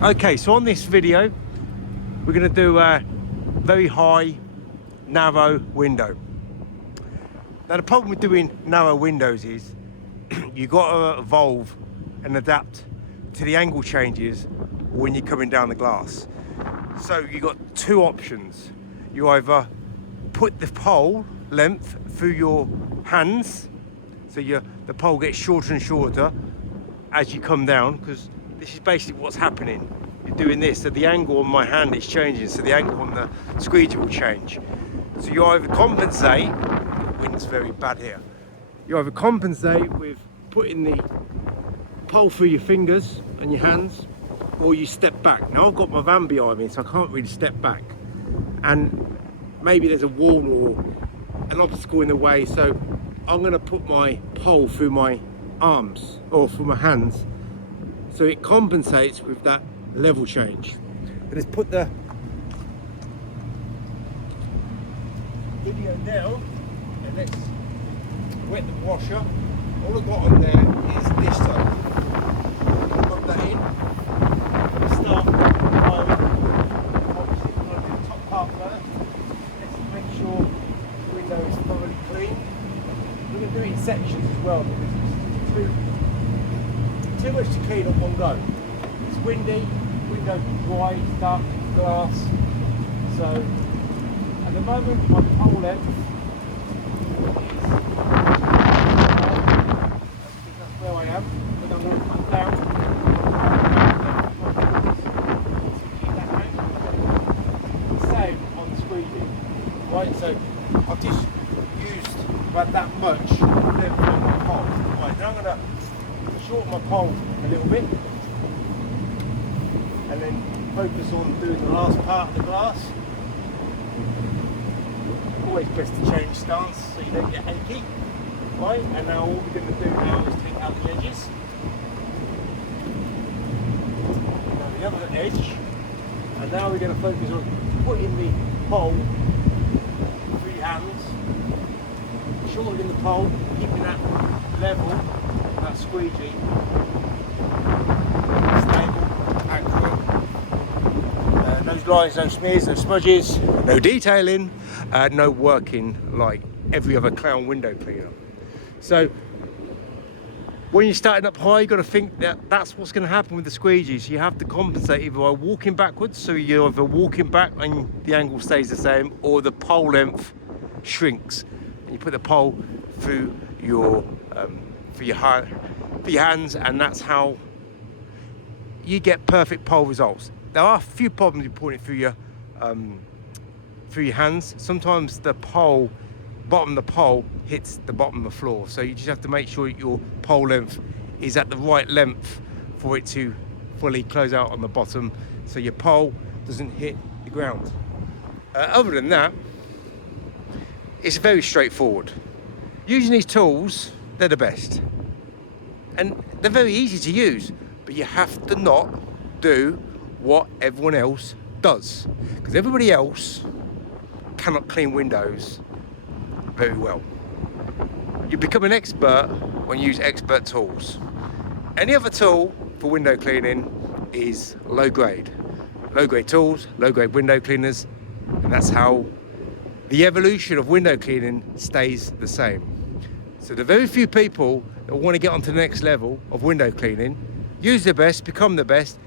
Okay, so on this video, we're going to do a very high, narrow window. Now the problem with doing narrow windows is you've got to evolve and adapt to the angle changes when you're coming down the glass. So you've got two options. You either put the pole length through your hands, so the pole gets shorter and shorter as you come down, because this is basically what's happening. You're doing this, so the angle on my hand is changing, so the angle on the squeegee will change. So you either compensate, the wind's very bad here, you either compensate with putting the pole through your fingers and your hands, or you step back. Now I've got my van behind me, so I can't really step back, and maybe there's a wall or an obstacle in the way, so I'm going to put my pole through my arms or through my hands, so it compensates with that level change. And let's put the video down and let's wet the washer. All I've got on there is this side. Put that in. Start obviously we're going to do the top part first. Let's make sure the window is thoroughly clean. We're going to do it in sections as well, because it's too much to clean at one go. It's windy, windows dry, dark glass. So at the moment my pole length is, that's where I am, but I'm going to come down to keep that angle the same on the squeegee. Right, so I've just used about that much length on my pole. Right, now I'm going to shorten my pole a little bit and then focus on doing the last part of the glass. Always best to change stance so you don't get achy. Right, and now all we're going to do now is take out the edges. Now the other edge, and now we're going to focus on putting the pole through your hands, shortening the pole, keeping that level, that squeegee, stable, accurate. No lines, no smears, no smudges, no detailing, no working like every other clown window cleaner. So when you're starting up high, you've got to think that that's what's going to happen with the squeegees. You have to compensate either by walking backwards, so you're either walking back and the angle stays the same, or the pole length shrinks and you put the pole through your hands, and that's how you get perfect pole results. There are a few problems with putting it through your hands. Sometimes the bottom of the pole hits the bottom of the floor, so you just have to make sure your pole length is at the right length for it to fully close out on the bottom, so your pole doesn't hit the ground. Other than that, it's very straightforward. Using these tools, they're the best, and they're very easy to use, but you have to not do what everyone else does, because everybody else cannot clean windows very well. You become an expert when you use expert tools. Any other tool for window cleaning is low grade. Low grade tools, low grade window cleaners, and that's how the evolution of window cleaning stays the same. So the very few people that want to get onto the next level of window cleaning use the best, become the best,